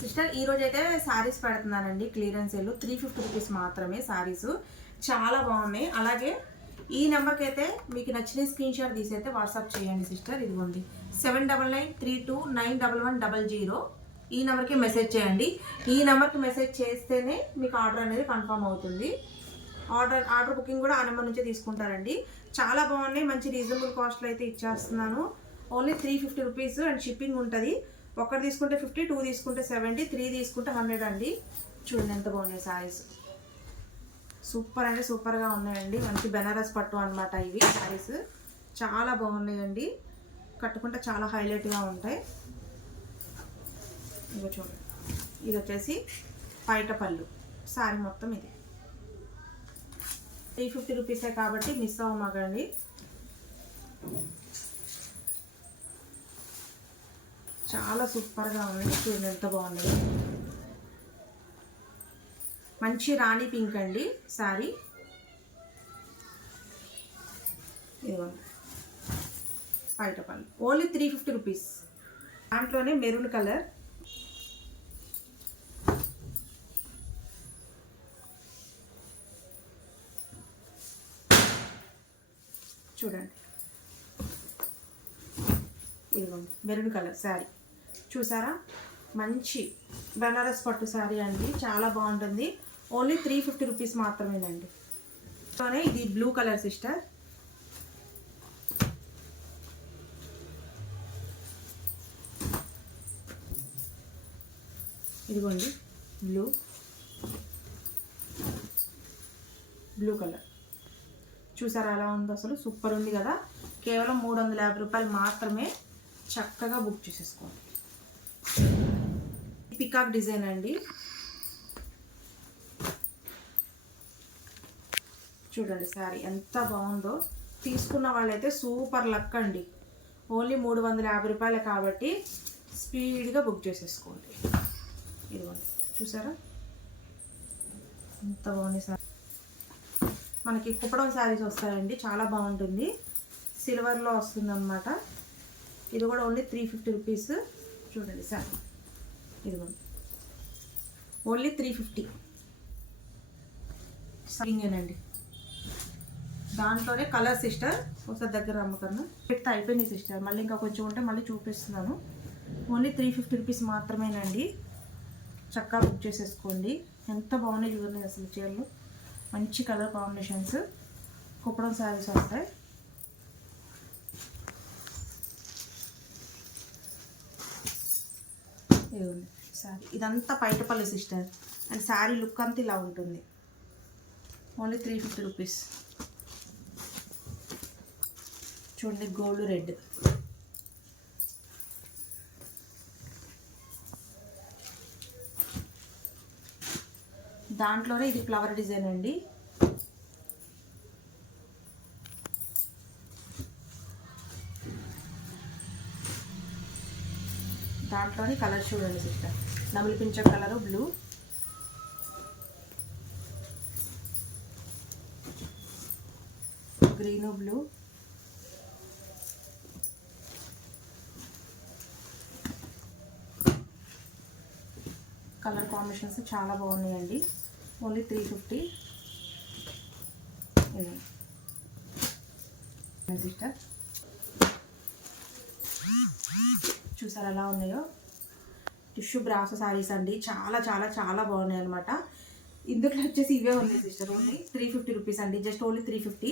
Sister ఈ రోజు అయితే శారీస్ పెడుతున్నానండి clearance sale three fifty rupees మాత్రమే శారీస్ చాలా బాగున్నాయి. అలాగే ఈ నెంబర్కి అయితే మీకు నచ్చిన స్క్రీన్ షాట్ తీసి అయితే వాట్సాప్ చేయండి సిస్టర్ ఇదిగోండి. Seven double nine three two nine double one double zero. ఈ నెంబర్కి మెసేజ్ చేయండి. ఈ నెంబర్కి మెసేజ్ చేస్తేనే మీకు ఆర్డర్ అనేది కన్ఫర్మ్ అవుతుంది. ఆర్డర్ ఆర్డర్ బుకింగ్ కూడా ఆ నెంబర్ నుంచే తీసుకుంటారండి. చాలా బాగున్నాయి. మంచి రీజనబుల్ కాస్ట్లో అయితే ఇచ్చేస్తున్నాను. Only three fifty rupees and shipping ఉంటుంది. ఒకటి తీసుకుంటే ఫిఫ్టీ టూ తీసుకుంటే సెవెంటీ త్రీ తీసుకుంటే హండ్రెడ్ అండి. చూడండి ఎంత బాగున్నాయి సారీస్ సూపర్ అంటే సూపర్గా ఉన్నాయండి. మంచి బెనారస్ పట్టు అనమాట ఇవి సారీస్ చాలా బాగున్నాయండి. కట్టుకుంటే చాలా హైలైట్గా ఉంటాయి. ఇగో చూడండి. ఇది వచ్చేసి పైట పళ్ళు. సారీ మొత్తం ఇది. త్రీ ఫిఫ్టీ రూపీసే కాబట్టి మిస్ అవ్వమాకండి. చాలా సూపర్గా ఉంది. చూడండి ఎంత బాగుంది. మంచి రాణి పింక్ అండి సారీ ఇదిగోండి బయట పళ్ళు. Only three fifty rupees. దాంట్లోనే మెరూన్ కలర్. చూడండి. ఇదిగోండి మెరూన్ కలర్ శారీ. చూసారా? మంచి బెనారస్ పట్టు శారీ అండి. చాలా బాగుంటుంది. ఓన్లీ త్రీ ఫిఫ్టీ రూపీస్ మాత్రమేనండి. తోనే ఇది బ్లూ కలర్ సిస్టర్ ఇదిగోండి బ్లూ బ్లూ కలర్ చూసారా ఎలా ఉందో అసలు? సూపర్ ఉంది కదా. కేవలం మూడు వందల యాభై రూపాయలు మాత్రమే చక్కగా బుక్ చేసేసుకోండి పికాక్ డిజైన్ అండి. చూడండి సారీ ఎంత బాగుందో. తీసుకున్న వాళ్ళైతే సూపర్ లక్ అండి. ఓన్లీ మూడు వందల యాభై రూపాయలు కాబట్టి స్పీడ్గా బుక్ చేసేసుకోండి. ఇదిగోండి చూసారా? ఎంత బాగుంది సార్. మనకి కుప్పడం శారీస్ వస్తాయండి చాలా బాగుంటుంది. సిల్వర్లో వస్తుందన్నమాట. ఇది కూడా ఓన్లీ త్రీ ఫిఫ్టీ రూపీస్. చూడండి సార్. ఇదిగోండి ఓన్లీ త్రీ ఫిఫ్టీ. ఇంకేనండి దాంట్లోనే కలర్ సిస్టర్ ఒకసారి దగ్గర అమ్మకన్నా పెడితే అయిపోయింది సిస్టర్. మళ్ళీ ఇంకా కొంచెం ఉంటే మళ్ళీ చూపిస్తున్నాను. ఓన్లీ త్రీ ఫిఫ్టీ రూపీస్ మాత్రమేనండి. చక్కగా బుక్ చేసేసుకోండి. ఎంత బాగున్నాయి చూడండి అసలు చీరలు. మంచి కలర్ కాంబినేషన్స్. కుప్పడం శారీస్ వస్తాయి. ఇదిగోండి శారీ ఇదంతా పైటపల్లి సిస్టర్. అండ్ శారీ లుక్ అంతా ఇలా ఉంటుంది. ఓన్లీ త్రీ ఫిఫ్టీ రూపీస్ చూడండి గోల్డ్ రెడ్. దాంట్లోనే ఇది ఫ్లవర్ డిజైన్ అండి. దాంట్లోని కలర్ చూడండి sister. నమిలిపించే colour blue. Green blue. Colour combinations చాలా బాగున్నాయండి. Only three fifty. సిస్టర్. చూసారు ఎలా ఉన్నాయో? టిష్యూ బ్రాస సారీస్ అండి. చాలా చాలా చాలా బాగున్నాయి అనమాట ఇందులో వచ్చేసి ఇవే ఉన్నాయి sister. Only three fifty rupees అండి. Just only three fifty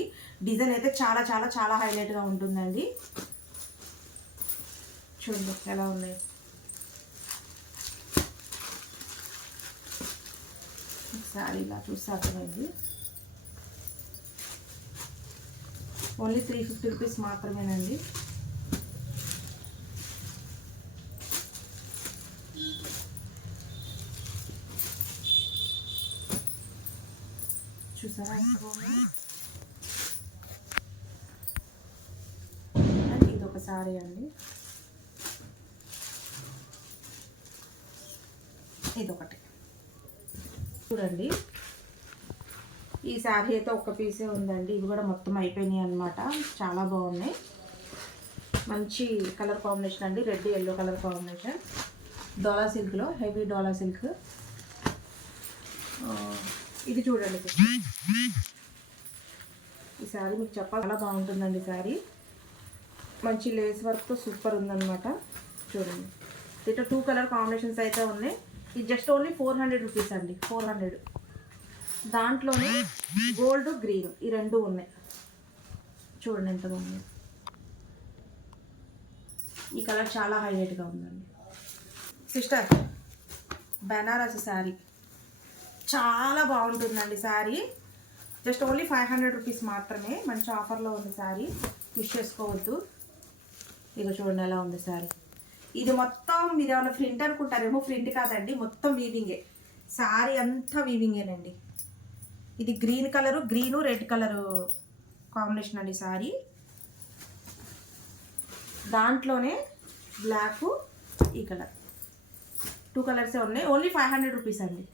design అయితే చాలా చాలా చాలా హైలైట్గా ఉంటుందండి. చూడండి ఎలా ఉన్నాయి. ఒకసారి ఇలా చూస్తే అర్థమైంది. ఓన్లీ త్రీ ఫిఫ్టీ రూపీస్ మాత్రమేనండి. చూసారా? అండ్ ఇది ఒక సారీ అండి. ఇదొకటి. చూడండి. ఈ శారీ అయితే ఒక పీసే ఉందండి. ఇవి కూడా మొత్తం అయిపోయినాయి అనమాట చాలా బాగున్నాయి. మంచి కలర్ కాంబినేషన్ అండి. Red yellow colour combination. డోలా సిల్క్లో హెవీ డోలా సిల్క్. ఇది చూడండి ఈ శారీ మీకు చెప్పాలి చాలా బాగుంటుందండి శారీ మంచి లేస్ వర్క్తో సూపర్ ఉందన్నమాట. చూడండి. ఇట్లా టూ కలర్ కాంబినేషన్స్ అయితే ఉన్నాయి. ఇది just only four hundred rupees అండి. ఫోర్ హండ్రెడ్ దాంట్లోనే గోల్డ్ గ్రీన్ ఈ రెండు ఉన్నాయి. చూడండి ఎంత బాగుంది. ఈ కలర్ చాలా హైలైట్గా ఉందండి. సిస్టర్ బెనారస్ శారీ చాలా బాగుంటుందండి sari. Just only five hundred rupees మాత్రమే మంచి ఆఫర్లో ఉంది శారీ. మిస్ చేసుకోవద్దు. ఇక చూడండి ఎలా ఉంది శారీ. ఇది మొత్తం మీరు ఏమైనా ప్రింట్ అనుకుంటారేమో ప్రింట్ కాదండి మొత్తం వీవింగే శారీ అంతా వీవింగేనండి ఇది green colour green red colour combination అండి శారీ. దాంట్లోనే బ్లాక్ ఈ కలర్. టూ కలర్సే ఉన్నాయి. ఓన్లీ ఫైవ్ హండ్రెడ్ రూపీస్ అండి.